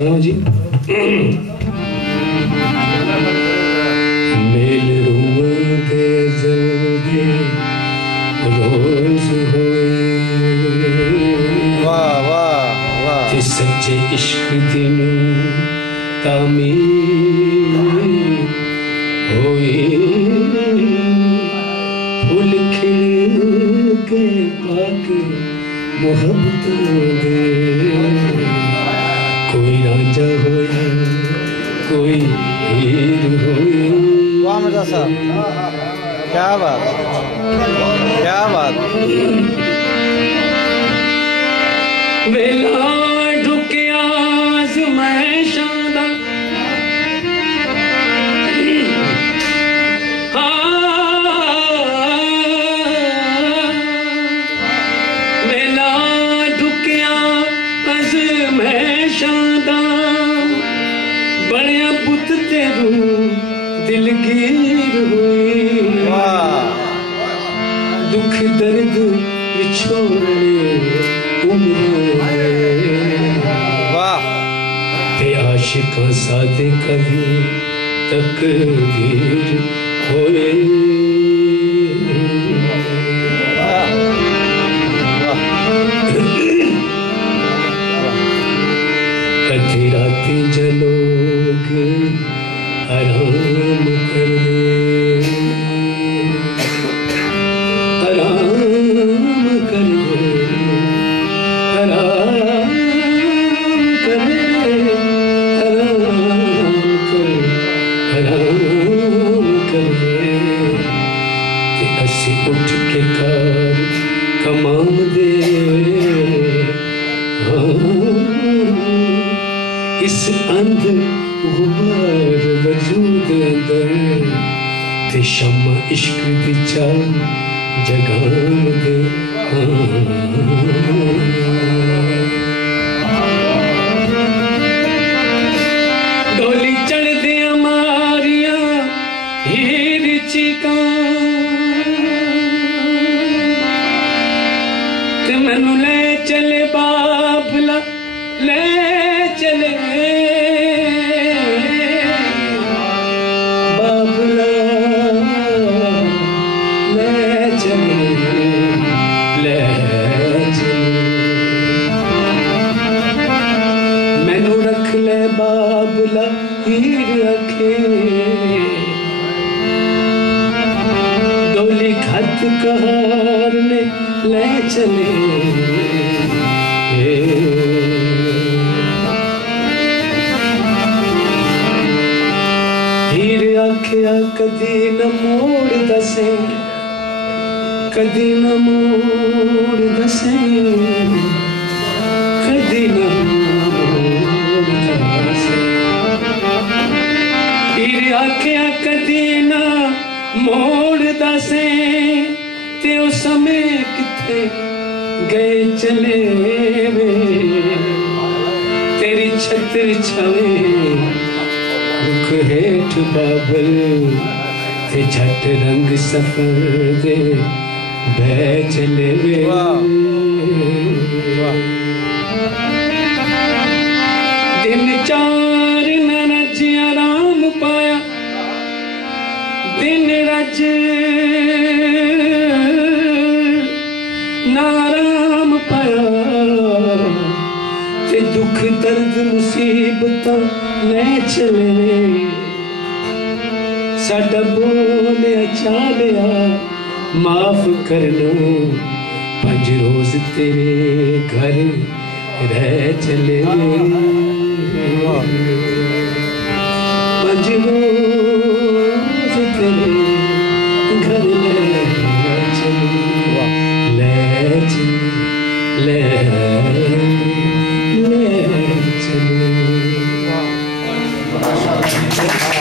जी mail रूमते जल्दी रोज होए वाह वाह वाह ते सच्चे इश्क दिन तामीर होए फूल खिल के पाक मोहब्बत दे कोई राजा होया कोई हीर होया। वाह मिर्जा साहब, क्या बात क्या बात। वेला ढुकिया आज़माइशां दा वेला ढुकिया आज़माइशां दा बनिया पुत तेरू दिलगीर हुई। दुख दर्द विछोड़ने उम्र वाह ते आशिकां सादे कभी तकदीर होए। अधी रात जलोग आराम कर दे आराम कर दे आराम कर दे आराम कर दे ते असी उठ के कार कमाम दे इस अंध गुबार वजूद अंदर ते शम्मा इश्क दी चाह जगान दे। डोली चढ़ दे मारिया हीर चीका ते मैनू ले चले बाबला ले चले बाबला ले चले ले चले मैनू रख ले बाबला हीर रखे डोली खत कहार ने ले चले। हीर आख्या कदी न मोड़ दसे कदी न मोड़ दसे कदी न मोड़ दसे। हीर आख्या कदी न मोड़ दसे ते ओ समय किथे गए चले वे तेरी छत्र छवे रुख हेठ बाबल ते झट रंग सफर दे बह चले वे। दिन चार न रज आराम पाया दिन रज नाराम पाया ते दुख दर्द मुसीबत ले चले साडा बोलिया चालिया माफ करना 5 रोज तेरे घर रह चले 5 रोज तेरे घर रह चले ले चले ले चले।